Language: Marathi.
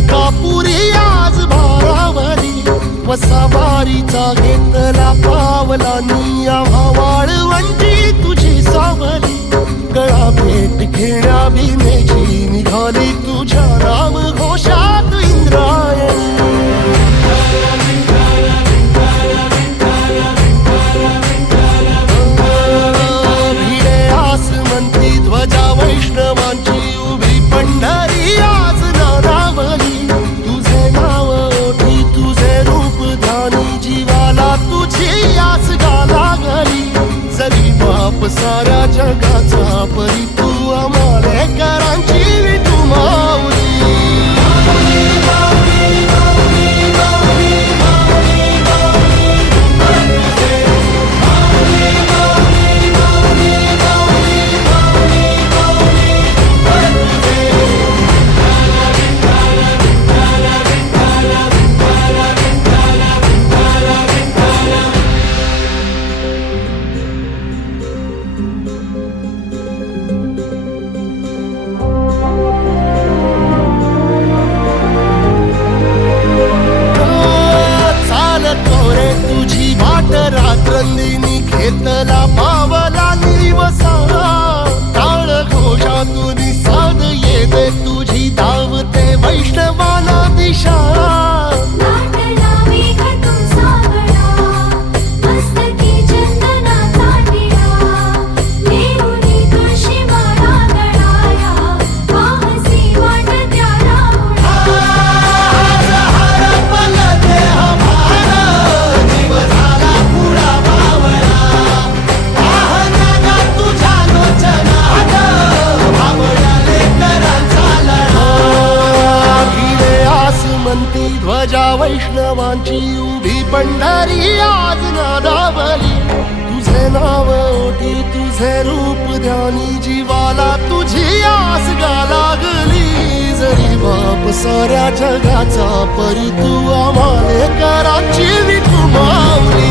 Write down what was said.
अंकापुरी आज भारावरी वसावारीचा घेतला पावला निया वाळवंटी तुझी सावली गळा भेट घेण्या भीमेची निघाली तुझ्या नाम घोषात इंद्रायणी भिडे आसमंती ध्वजा वैष्णवांची उभी पंढरी आज नारावली तुझे नाव ओठी तुझे रूप ध्यानी जीवाला तुझी आस गाला गली जरी बाप साऱ्या जगाचा परी तू आमालेकरांची विठू माऊली रात्रंदिनी घेतला पावला निवसा टाळ घोषातून साध येते तुझी धावते वैष्णवाला दिशा ध्वजा वैष्णवांची उभी पंढरी आज नादावली तुझे नाव ओठी तुझे रूप ध्यानी जीवाला तुझी आस गा लागली जरी बाप साऱ्या जगाचा परी तू आमालेकरांची विठू माऊली